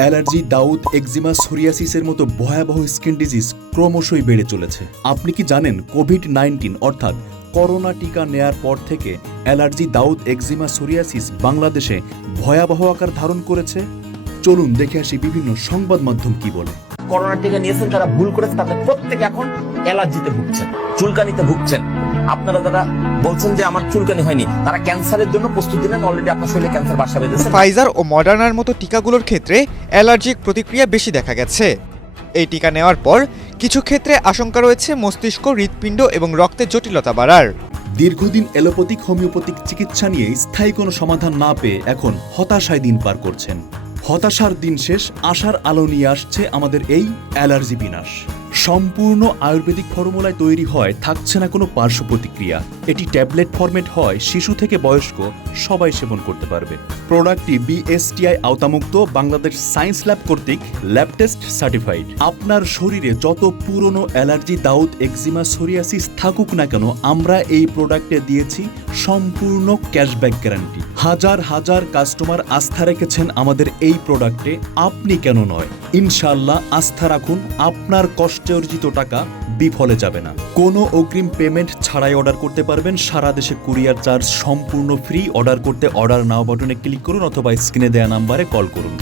Allergy, দাউদ, eczema, সোরিয়াসিসের মতো ভয়াবহ skin disease ক্রমশই বেড়ে চলেছে। আপনি কি জানেন কোভিড-19 অর্থাৎ করোনা টিকা নেয়ার পর থেকে অ্যালার্জি, দাউদ, একজিমা, সোরিয়াসিস বাংলাদেশে ভয়াবহ আকার ধারণ করেছে? চলুন দেখে আসি বিভিন্ন সংবাদ মাধ্যম কি বলে। করোনা টিকা নিয়েছেন যারা ভুল করেছে তাদের প্রত্যেকে এখন অ্যালার্জিতে ভুগছেন, চুলকানিতে ভুগছেন। আপনারা যারা বলছেন যে আমার চুলকানি হয়নি, তারা ক্যান্সারের জন্য প্রস্তুতি নেন। অলরেডি আপনার শরীরে ক্যান্সার বাসা বেঁধেছে। ফাইজার ও মডার্নার মতো টিকাগুলোর ক্ষেত্রে অ্যালার্জিক প্রতিক্রিয়া বেশি দেখা গেছে। এই টিকা নেওয়ার পর কিছু ক্ষেত্রে আশঙ্কা রয়েছে মস্তিষ্ক, হৃৎপিণ্ড এবং রক্তের জটিলতা বাড়ার। দীর্ঘদিন এলোপ্যাথিক, হোমিওপ্যাথিক চিকিৎসা নিয়ে স্থায়ী কোনো সমাধান না পেয়ে এখন হতাশায় দিন পার করছেন। হতাশার দিন শেষ, আশার আলো নিয়ে আসছে আমাদের এই অ্যালার্জি বিনাশ। সম্পূর্ণ আয়ুর্বেদিক ফর্মুলায় তৈরি হয়, থাকছে না কোনো পার্শ্ব প্রতিক্রিয়া। এটি ট্যাবলেট ফরম্যাট হয়, শিশু থেকে বয়স্ক সবাই সেবন করতে পারবে। প্রোডাক্টটি বিএসটিআই আওতামুক্ত, বাংলাদেশ সায়েন্স ল্যাব কর্তৃক ল্যাব টেস্ট সার্টিফাইড। আপনার শরীরে যত পুরনো অ্যালার্জি, দাউদ, একজিমা, সোরিয়াসিস থাকুক না কেন, আমরা এই প্রোডাক্টে দিয়েছি সম্পূর্ণ ক্যাশব্যাক গ্যারান্টি। হাজার হাজার কাস্টমার আস্থা রেখেছেন আমাদের এই প্রোডাক্টে, আপনি কেন নয়? ইনশাআল্লাহ আস্থা রাখুন, আপনার কষ্টে অর্জিত টাকা বিফলে যাবে না। কোনো অগ্রিম পেমেন্ট ছাড়াই অর্ডার করতে পারবেন। সারা দেশে কুরিয়ার চার্জ সম্পূর্ণ ফ্রি। অর্ডার করতে অর্ডার নাও বাটনে ক্লিক করুন অথবা স্ক্রিনে দেওয়া নাম্বারে কল করুন।